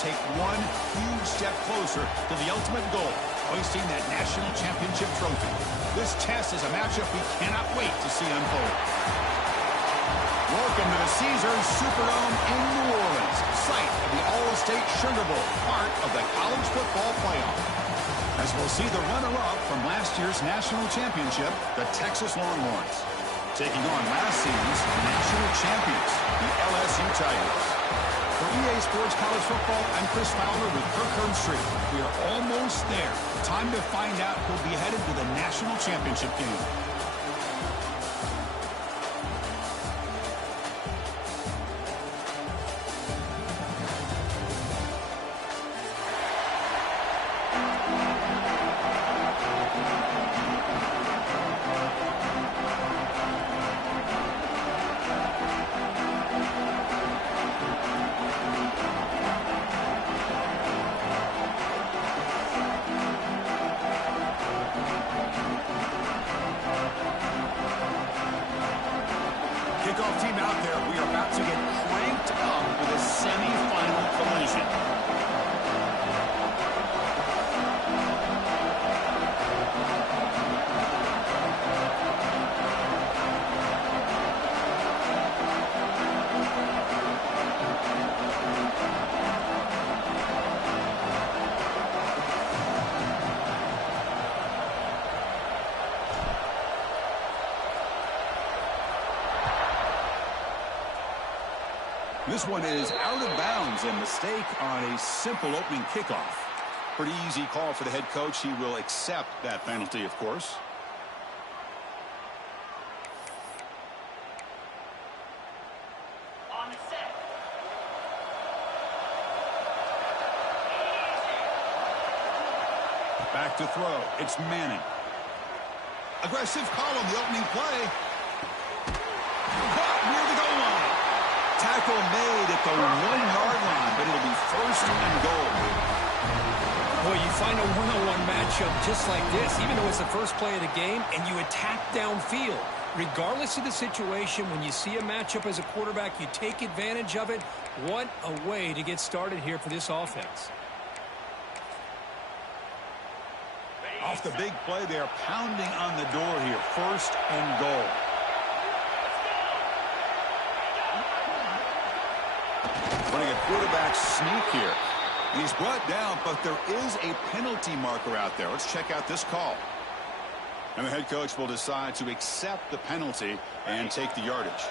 take one huge step closer to the ultimate goal, hoisting that national championship trophy. This test is a matchup we cannot wait to see unfold. Welcome to the Caesars Superdome in New Orleans, site of the All-State Sugar Bowl, part of the college football playoff. As we'll see the runner-up from last year's national championship, the Texas Longhorns, taking on last season's national champions, the LSU Tigers. For EA Sports College Football, I'm Chris Fowler with Kirk Herbstreit. We are almost there. Time to find out who'll be headed to the national championship game. Kickoff team out there. We are about to get cranked up with a semifinal collision. This one is out of bounds, a mistake on a simple opening kickoff. Pretty easy call for the head coach. He will accept that penalty, of course. On set. Back to throw. It's Manning. Aggressive call on the opening play. Caught near the goal line. Tackle made at the 1-yard line, but it'll be first and goal. Boy, you find a one-on-one matchup just like this, even though it's the first play of the game, and you attack downfield. Regardless of the situation, when you see a matchup as a quarterback, you take advantage of it. What a way to get started here for this offense. Off the big play, they are pounding on the door here. First and goal. Running a quarterback sneak here. He's brought down, but there is a penalty marker out there. Let's check out this call. And the head coach will decide to accept the penalty and take the yardage.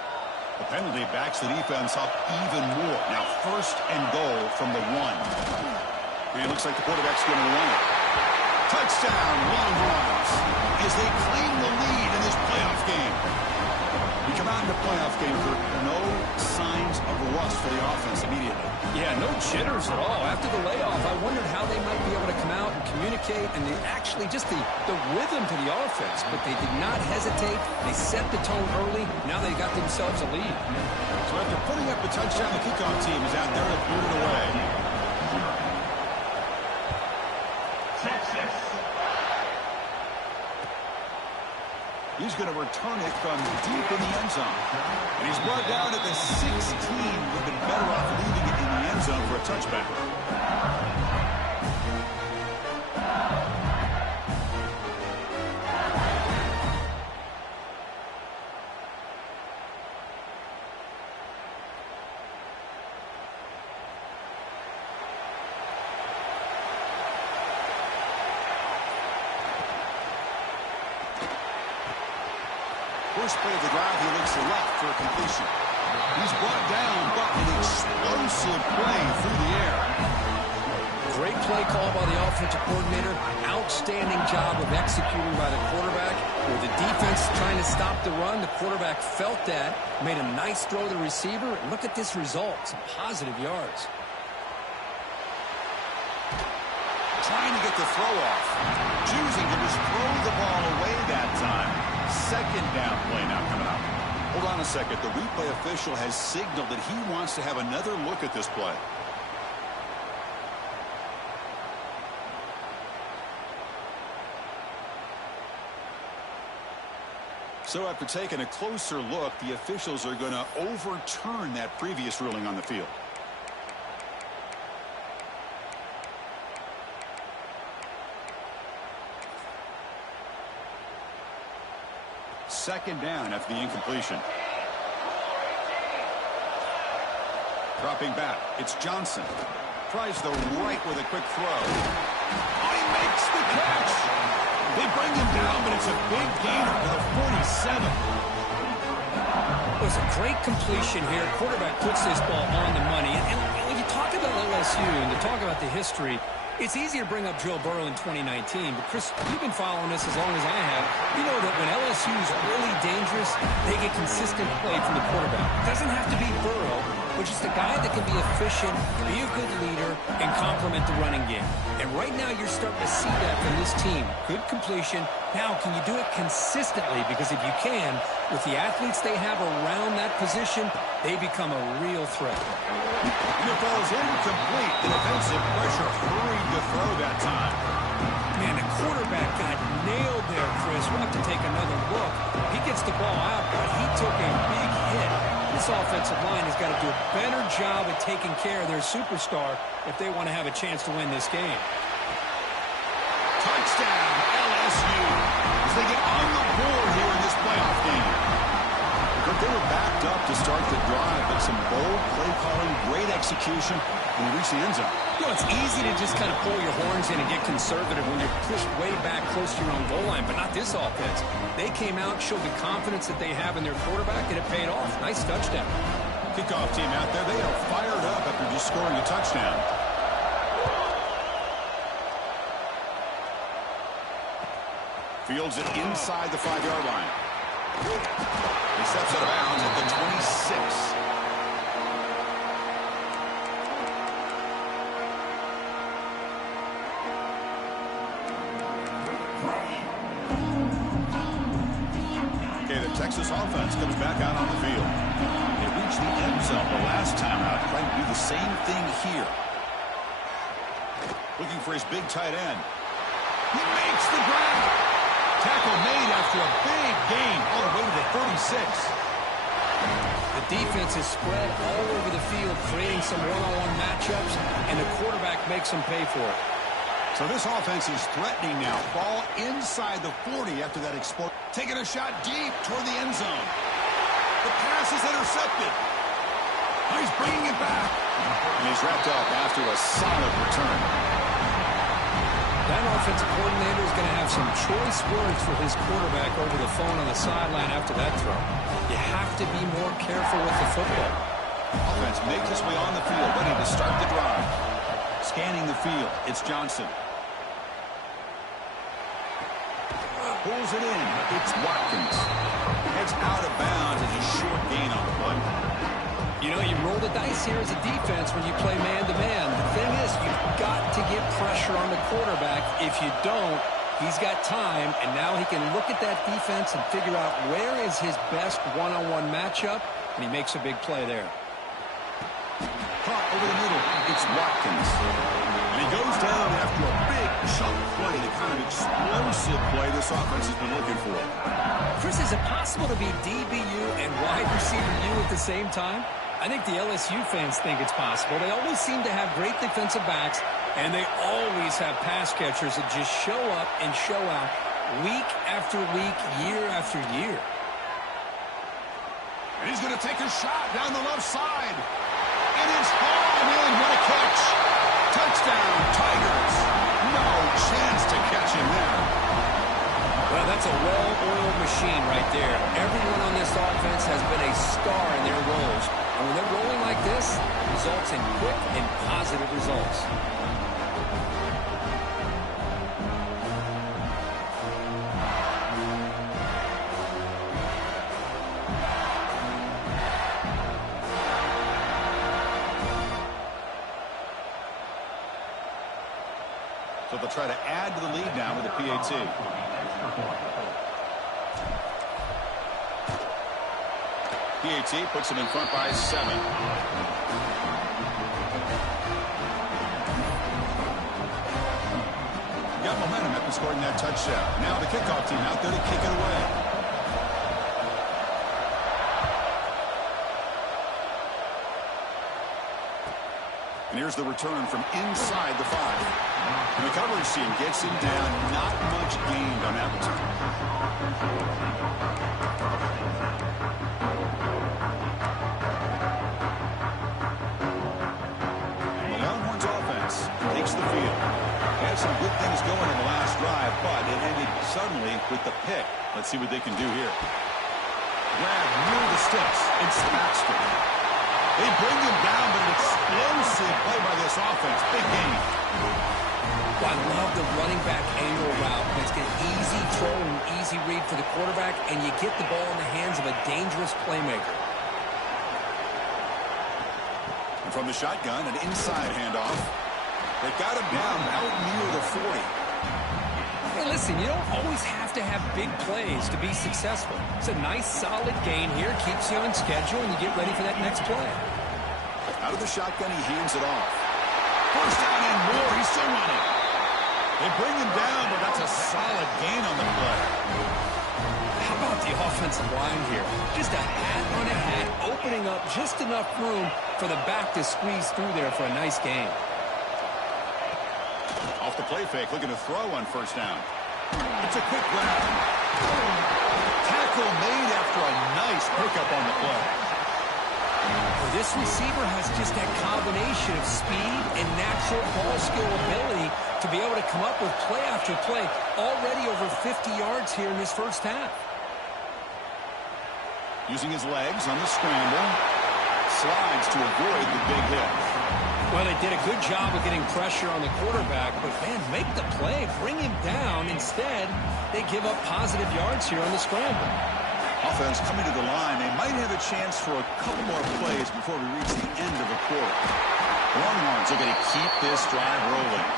The penalty backs the defense up even more. Now first and goal from the 1. And it looks like the quarterback's going to run it. Touchdown, Longhorns, as they claim the lead in this playoff game. We come out in the playoff game for no signs of rust for the offense immediately. Yeah, no jitters at all. After the layoff, I wondered how they might be able to come out and communicate, and actually just the rhythm to the offense. But they did not hesitate. They set the tone early. Now they got themselves a lead. So after putting up a touchdown, the kickoff team is out there to put it away. Texas. He's going to return it from deep in the end zone. And he's brought down at the 16. Would have been better off leaving it in the end zone for a touchback. First play of the drive, he looks to left for a completion. He's brought down, but an explosive play through the air. Great play call by the offensive coordinator. Outstanding job of executing by the quarterback. With the defense trying to stop the run, the quarterback felt that, made a nice throw to the receiver. And look at this result, some positive yards. Trying to get the throw off. Choosing to just throw the ball away that time. Second down play now coming up. Hold on a second. The replay official has signaled that he wants to have another look at this play. So after taking a closer look, the officials are going to overturn that previous ruling on the field. second down after the incompletion. Dropping back, it's Johnson. Tries the right with a quick throw. Oh, he makes the catch. They bring him down, but it's a big gainer to the 47. It was a great completion here. Quarterback puts this ball on the money. And when you talk about LSU and to talk about the history, it's easy to bring up Joe Burrow in 2019. But, Chris, you've been following this as long as I have. You know that when LSU is really dangerous, they get consistent play from the quarterback. It doesn't have to be Burrow, but just a guy that can be efficient, be a good leader, and complement the running game. And right now you're starting to see that from this team. Good completion. Now, can you do it consistently? Because if you can, with the athletes they have around that position, they become a real threat. The ball's incomplete. The defensive pressure hurried to throw that time. Man, the quarterback got nailed there, Chris. We'll have to take another look. He gets the ball out, but he took a big hit. This offensive line has got to do a better job at taking care of their superstar if they want to have a chance to win this game. Touchdown, LSU, as they get on the board here in this playoff game. But they were backed up to start the drive, but some bold play calling, great execution, and they reached the end zone. You know, it's easy to just kind of pull your horns in and get conservative when you're pushed way back close to your own goal line, but not this offense. They came out, showed the confidence that they have in their quarterback, and it paid off. Nice touchdown. Kickoff team out there, they are fired up after just scoring a touchdown. Fields it inside the 5-yard line. He steps out of bounds at the 26. Texas offense comes back out on the field. They reached the end zone the last time out, trying to do the same thing here. Looking for his big tight end. He makes the grab. Tackle made after a big gain all the way to the 36. The defense is spread all over the field, creating some one-on-one matchups, and the quarterback makes them pay for it. So this offense is threatening now. Ball inside the 40 after that explosion. Taking a shot deep toward the end zone. The pass is intercepted. He's bringing it back. And he's wrapped up after a solid return. That offensive coordinator is going to have some choice words for his quarterback over the phone on the sideline after that throw. You have to be more careful with the football. Offense makes its way on the field, ready to start the drive. Scanning the field, it's Johnson. Pulls it in. It's Watkins. Heads out of bounds as a short gain on the play. You know, you roll the dice here as a defense when you play man-to-man. The thing is, you've got to get pressure on the quarterback. If you don't, he's got time, and now he can look at that defense and figure out where is his best one-on-one matchup, and he makes a big play there. Caught over the middle. It's Watkins. And he goes down after a big chunk play, the kind of explosive play this offense has been looking for. Chris, is it possible to be DBU and wide receiver U at the same time? I think the LSU fans think it's possible. They always seem to have great defensive backs, and they always have pass catchers that just show up and show out week after week, year after year. And he's going to take a shot down the left side. And it's hauled in. What a catch. Touchdown, Tigers. No chance to catch him there. Well, that's a well-oiled machine right there. Everyone on this offense has been a star in their roles. And when they're rolling like this, it results in quick and positive results. So they'll try to add to the lead now with a PAT. PAT puts them in front by 7. Got momentum after scoring that touchdown. Now the kickoff team out there to kick it away. And here's the return from inside the 5. And the coverage team gets him down. Not much gained on that return. some good things going in the last drive, but it ended suddenly with the pick. Let's see what they can do here. Grab near the sticks. It's Baxter. They bring him down, but an explosive play by this offense. Big game. Well, I love the running back angle route. It's an easy throw and an easy read for the quarterback, and you get the ball in the hands of a dangerous playmaker. And from the shotgun, an inside handoff. They got him down out near the 40. Hey, listen, you don't always have to have big plays to be successful. It's a nice, solid gain here. Keeps you on schedule, and you get ready for that next play. Out of the shotgun, he hands it off. First down and more. He's still running. They bring him down, but that's a solid gain on the play. How about the offensive line here? Just a hat on a hat, opening up just enough room for the back to squeeze through there for a nice gain. Off the play fake, looking to throw on first down. It's a quick grab. Tackle made after a nice pickup on the play. Well, this receiver has just that combination of speed and natural ball skill ability to be able to come up with play after play. Already over 50 yards here in this first half. Using his legs on the scramble. Slides to avoid the big hit. Well, they did a good job of getting pressure on the quarterback, but, man, make the play. Bring him down. Instead, they give up positive yards here on the scramble. Offense coming to the line. They might have a chance for a couple more plays before we reach the end of the quarter. Longhorns looking to keep this drive rolling.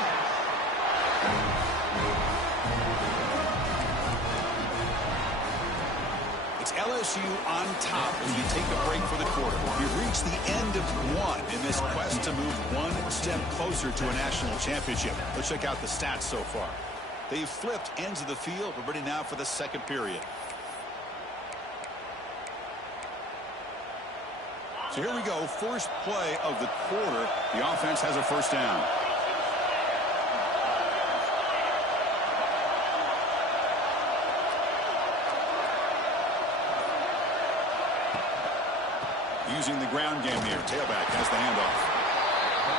It's LSU on top as we take a break for the quarter. We've reached the end of one in this quest to move one step closer to a national championship. Let's check out the stats so far. They've flipped ends of the field. We're ready now for the second period. So here we go, first play of the quarter. The offense has a first down. Using the ground game here. Tailback has the handoff.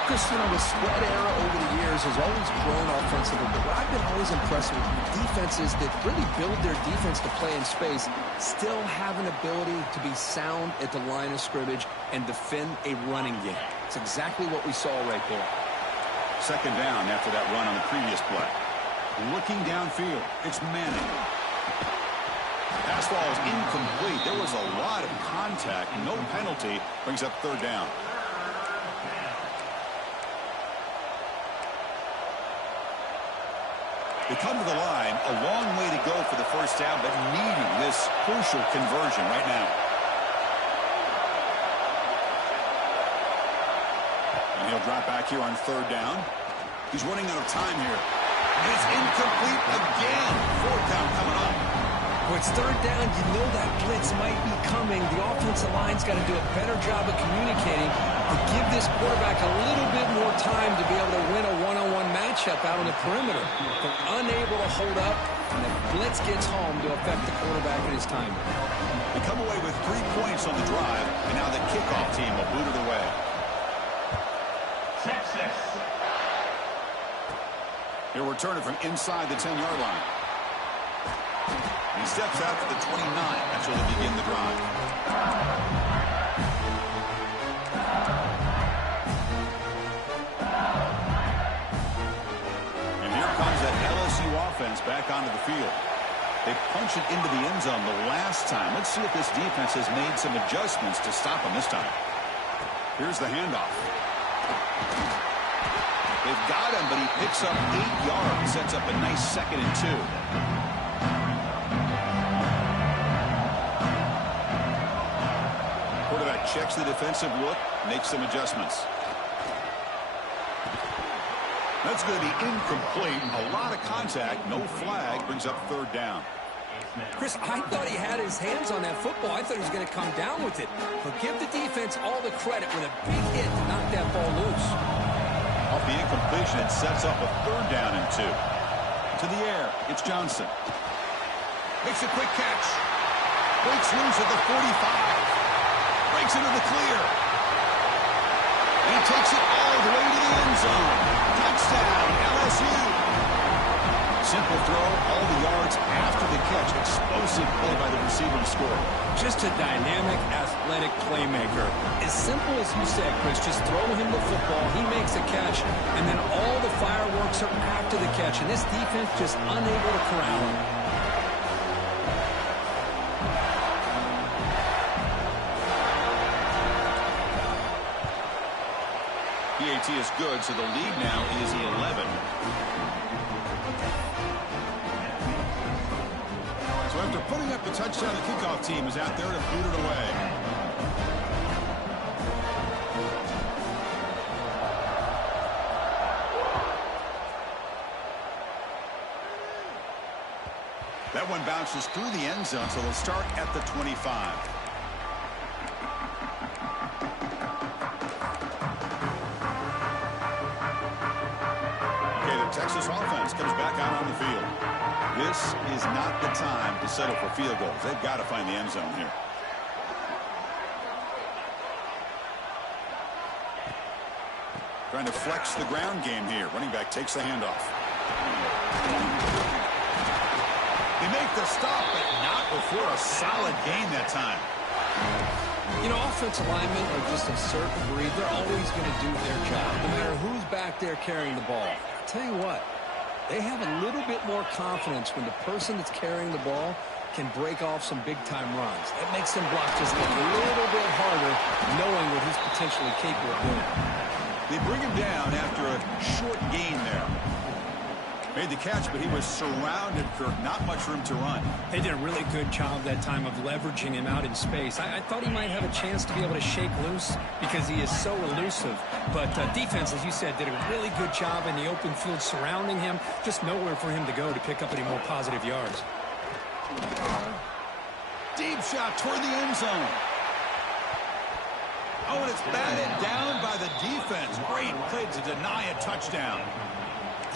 Chris, you know, the spread era over the years has always grown offensively, but what I've been always impressed with defenses that really build their defense to play in space still have an ability to be sound at the line of scrimmage and defend a running game. It's exactly what we saw right there. Second down after that run on the previous play. Looking downfield, it's Manning. Pass ball is incomplete. There was a lot of contact. No penalty. Brings up third down. They come to the line, a long way to go for the first down, but needing this crucial conversion right now. And he'll drop back here on third down. He's running out of time here. And it's incomplete again. Fourth down coming up. When it's third down, you know that blitz might be coming. The offensive line's got to do a better job of communicating to give this quarterback a little bit more time to be able to win a one-on-one matchup out on the perimeter. They're unable to hold up, and the blitz gets home to affect the quarterback and his time. They come away with 3 points on the drive, and now the kickoff team will boot it away. Texas. He'll return it from inside the 10-yard line. He steps out to the 29. That's where they begin the drive. And here comes that LSU offense back onto the field. They punch it into the end zone the last time. Let's see if this defense has made some adjustments to stop them this time. Here's the handoff. They've got him, but he picks up 8 yards. Sets up a nice 2nd and 2. Quarterback checks the defensive look, makes some adjustments. That's going to be incomplete. A lot of contact, no flag, brings up third down. Chris, I thought he had his hands on that football. I thought he was going to come down with it. But give the defense all the credit with a big hit to knock that ball loose. Off the incompletion, it sets up a third down and 2. To the air, it's Johnson. Makes a quick catch. Breaks loose at the 45. Breaks into the clear. And he takes it all the way to the end zone. Touchdown, LSU. simple throw, all the yards after the catch. Explosive play by the receiver to score. Just a dynamic, athletic playmaker. As simple as you said, Chris, just throw him the football, he makes a catch, and then all the fireworks are after the catch, and this defense just unable to corral him. PAT is good, so the lead now is 11. So after putting up the touchdown, the kickoff team is out there to boot it away. That one bounces through the end zone, so they'll start at the 25. Texas offense comes back out on the field. This is not the time to settle for field goals. They've got to find the end zone here. Trying to flex the ground game here. Running back takes the handoff. They make the stop, but not before a solid gain that time. You know, offensive linemen are just a certain breed. They're always going to do their job, no matter who's back there carrying the ball. I'll tell you what, they have a little bit more confidence when the person that's carrying the ball can break off some big-time runs. That makes them block just a little bit harder, knowing what he's potentially capable of doing. They bring him down after a short gain there. Made the catch, but he was surrounded for not much room to run. They did a really good job that time of leveraging him out in space. I thought he might have a chance to be able to shake loose because he is so elusive. But defense, as you said, did a really good job in the open field surrounding him. Just nowhere for him to go to pick up any more positive yards. Deep shot toward the end zone. Oh, and it's batted down by the defense. Great play to deny a touchdown.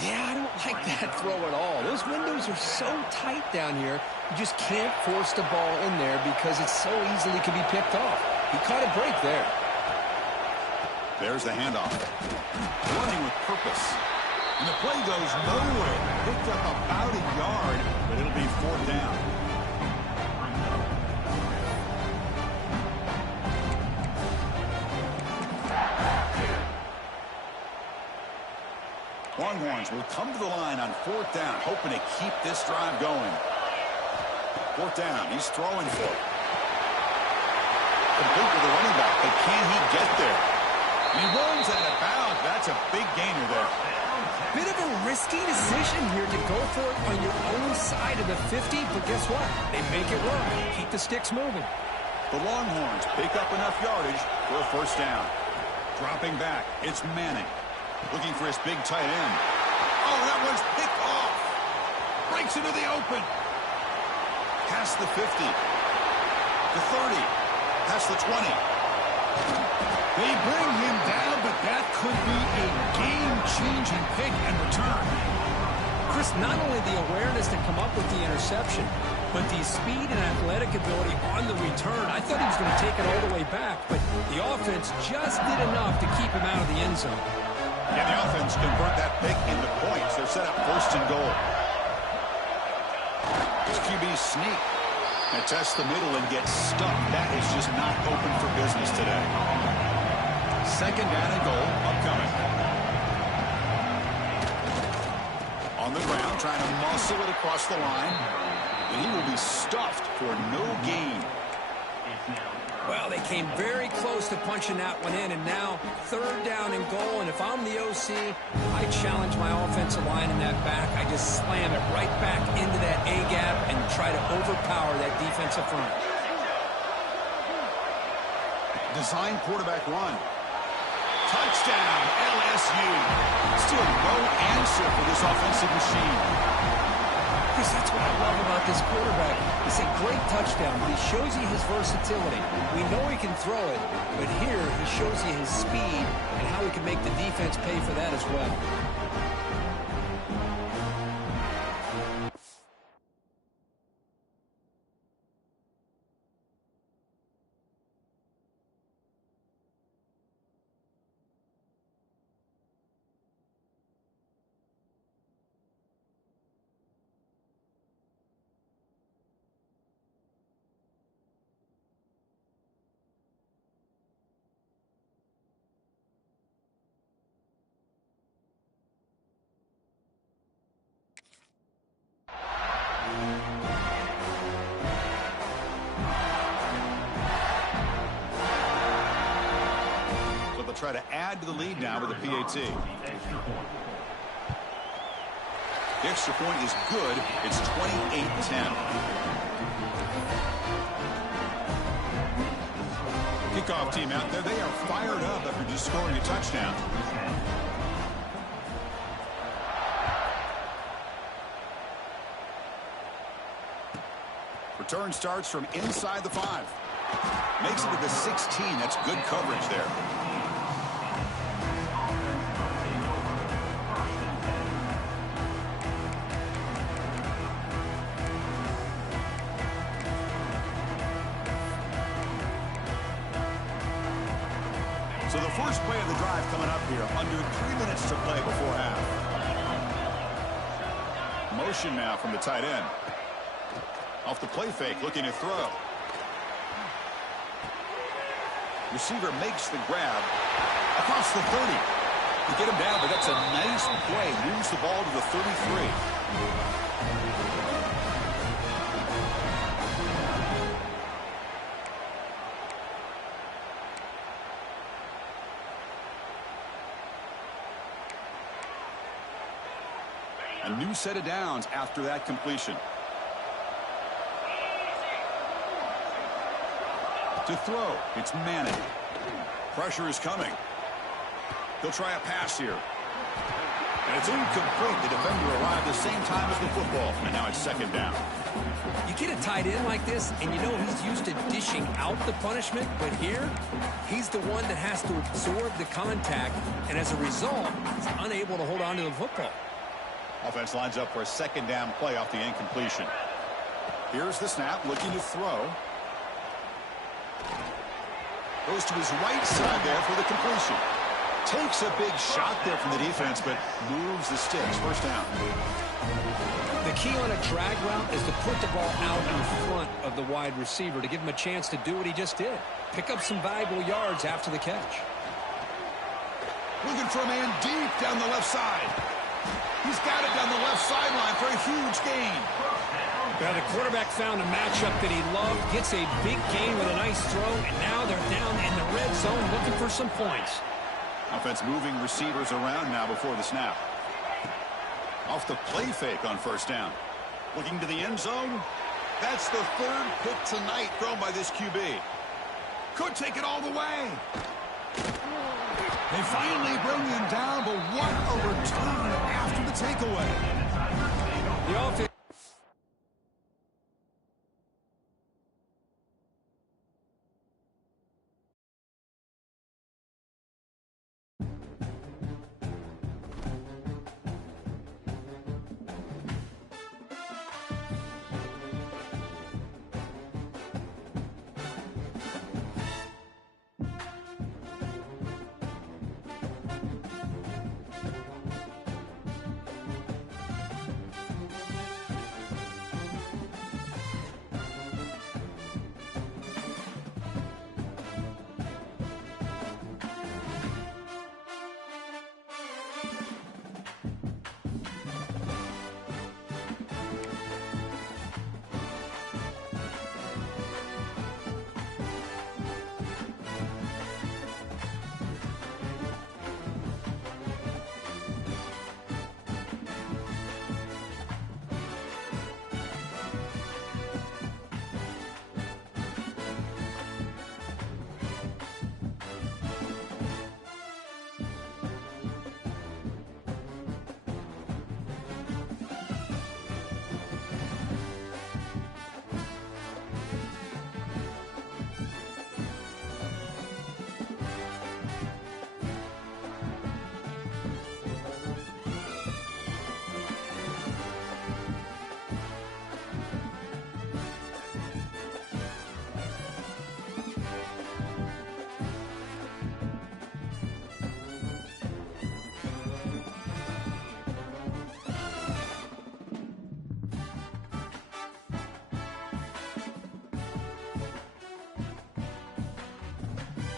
Yeah, I don't like that throw at all. Those windows are so tight down here, you just can't force the ball in there because it so easily can be picked off. He caught a break there. There's the handoff. Running with purpose. And the play goes nowhere. Picked up about a yard, but it'll be fourth down. Longhorns will come to the line on fourth down, hoping to keep this drive going. Fourth down, he's throwing for it. Complete with the running back, but can he get there? And he runs out of bounds. That's a big gainer there. Bit of a risky decision here to go for it on your own side of the 50, but guess what? They make it work. Keep the sticks moving. The Longhorns pick up enough yardage for a first down. Dropping back, it's Manning. Looking for his big tight end. Oh, that one's picked off. Breaks into the open. Past the 50. The 30. Past the 20. They bring him down, but that could be a game-changing pick and return. Chris, not only the awareness to come up with the interception, but the speed and athletic ability on the return. I thought he was going to take it all the way back, but the offense just did enough to keep him out of the end zone. And the offense convert that pick into points. They're set up first and goal. It's QB sneak. And test the middle and get stuck. That is just not open for business today. Second down and goal upcoming. On the ground, trying to muscle it across the line. And he will be stuffed for no gain. Well, they came very close to punching that one in, and now third down and goal. And if I'm the OC, I challenge my offensive line in that back. I just slam it right back into that A-gap and try to overpower that defensive front. Design quarterback run. Touchdown, LSU. Still no answer for this offensive machine. Chris, that's what I love about this quarterback. It's a great touchdown, but he shows you his versatility. We know he can throw it, but here he shows you his speed and how he can make the defense pay for that as well. try to add to the lead now with a PAT. The extra point is good. It's 28-10. Kickoff team out there. They are fired up after just scoring a touchdown. Return starts from inside the 5. Makes it to the 16. That's good coverage there. So the first play of the drive coming up here. Under 3 minutes to play before half. Motion now from the tight end. Off the play fake, looking to throw. Receiver makes the grab across the 30. To get him down, but that's a nice play. Moves the ball to the 33. A new set of downs after that completion. To throw, it's Manning. Pressure is coming. He'll try a pass here. And it's incomplete. The defender arrived the same time as the football. And now it's second down. You get a tight end like this, and you know he's used to dishing out the punishment, but here, he's the one that has to absorb the contact, and as a result, he's unable to hold on to the football. Offense lines up for a second down play off the incompletion. Here's the snap, looking to throw. Goes to his right side there for the completion. Takes a big shot there from the defense, but moves the sticks. First down. The key on a drag route is to put the ball out in front of the wide receiver to give him a chance to do what he just did. Pick up some valuable yards after the catch. Looking for a man deep down the left side. He's got it down the left sideline for a huge gain. Well, the quarterback found a matchup that he loved, gets a big gain with a nice throw, and now they're down in the red zone looking for some points. Offense moving receivers around now before the snap. Off the play fake on first down. Looking to the end zone. That's the third pick tonight thrown by this QB. Could take it all the way. They finally bring him down, but what a return after the takeaway. The offense